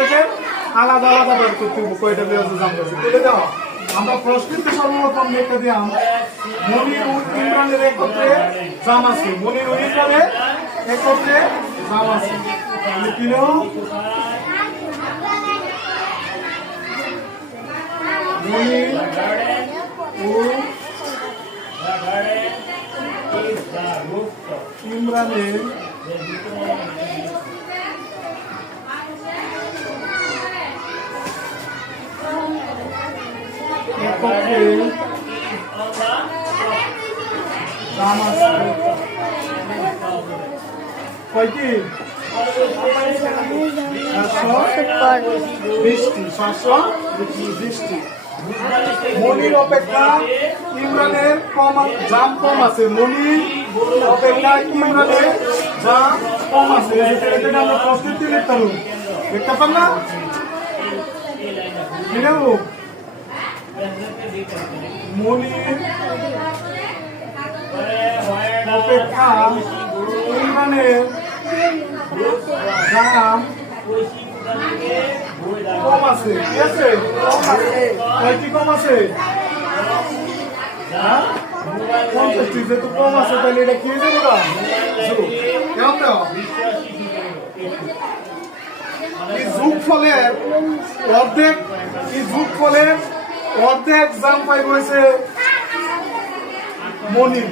প্রত্যেকে আলাদা আলাদা বের করতে হবে কয়টা পেঁয়াজের দাম আছে তুলে দাও। আমরা প্রশ্নতে সর্বপ্রথম দেখতে দিলাম মনির ও ইমরানের একত্রে জাম আছে, মনির ও ইমরানের একত্রে জাম আছে কিলো মনির ও ইমরানের একত্রে দাম আছে কয়টি 720টি। মনির অপেক্ষা ইমরানের দাম কম আছে, মনির অপেক্ষা ইমরানের দাম কম আছে। আমরা প্রস্তুতি লিখতে পারবো, লিখতে পার না মনির অপেক্ষা ইমরানের দাম কম আছে, ঠিক আছে? কয়টি কম আছে? 50টি। যেহেতু কম আছে তাহলে এটা কি হয়ে যাবে? কেমন তো এই যোগফলের অর্ধেক, এই যোগফলের অর্ধেক জাম পাই বলেছে মনির।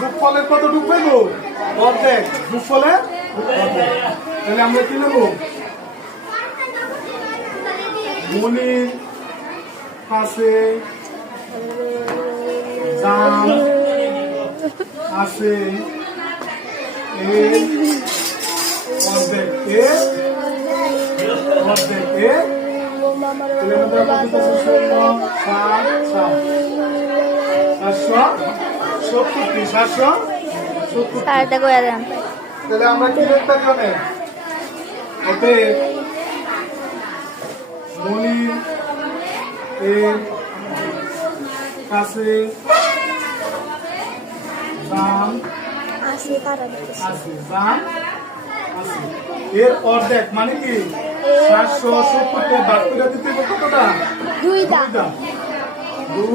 যোগফলের কতটুকু পাইব? অর্ধেক। যোগফলের অর্ধেক। তাহলে আমরা কি নেব? মনির কাছে জাম আছে অর্ধেক, অর্ধেক 770। তাহলে আমরা কি লিখতে পারি? অতএব মনির এর কাছে দাম আছে, দাম আছে এর অর্ধেক, মানে কি 770 কে 72 দিতে কতটা? 2 দাম। 2